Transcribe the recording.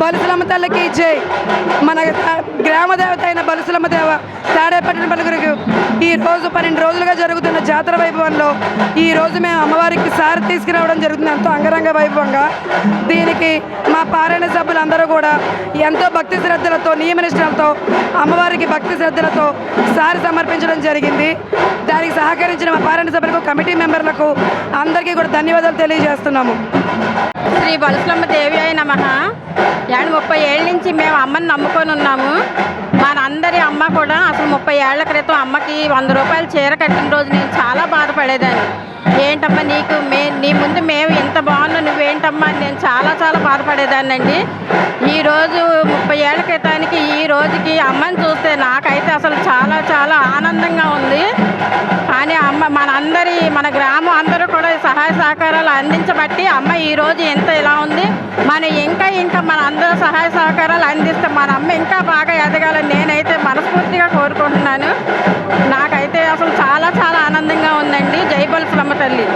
బలుసులమ్మ తల్లికి జై. మన గ్రామ దేవత అయిన బలుసులమ్మ దేవ తాడేపట్టిన పలుగురికి ఈరోజు 12 రోజులుగా జరుగుతున్న జాతర వైభవంలో ఈరోజు మేము అమ్మవారికి సారి తీసుకురావడం జరుగుతుంది ఎంతో అంగరంగ వైభవంగా. దీనికి మా పారాయణ సభ్యులందరూ కూడా ఎంతో భక్తి శ్రద్ధలతో నియమనిష్టలతో అమ్మవారికి భక్తి శ్రద్ధలతో సారి సమర్పించడం జరిగింది. దానికి సహకరించిన మా పారాయణ సభ్యులకు కమిటీ మెంబర్లకు అందరికీ కూడా ధన్యవాదాలు తెలియజేస్తున్నాము. శ్రీ బలుసులమ్మ దేవి అయి నమః. 30 ఏళ్ళ నుంచి మేము అమ్మని నమ్ముకొని ఉన్నాము. మనందరి అమ్మ కూడా అసలు 30 ఏళ్ల క్రితం అమ్మకి 100 రూపాయలు చీర కట్టిన రోజు నేను చాలా బాధపడేదాన్ని. ఏంటమ్మా నీ ముందు మేము ఇంత బాగున్నా నువ్వేంటమ్మా అని నేను చాలా బాధపడేదాన్ని అండి. ఈరోజు 30 ఏళ్ల క్రితానికి ఈ రోజుకి అమ్మని చూస్తే నాకైతే అసలు చాలా ఆనందంగా ఉంది. కానీ అమ్మ మన గ్రామం అందరూ కూడా సహాయ సహకారాలు అందించబట్టి అమ్మ ఈరోజు ఇలా ఉంది. మనం ఇంకా మన అందరూ సహాయ సహకారాలు అందిస్తే మన అమ్మ ఇంకా బాగా ఎదగాలని నేనైతే మనస్ఫూర్తిగా కోరుకుంటున్నాను. నాకైతే అసలు చాలా ఆనందంగా ఉందండి. జై బలుసులమ్మ తల్లి.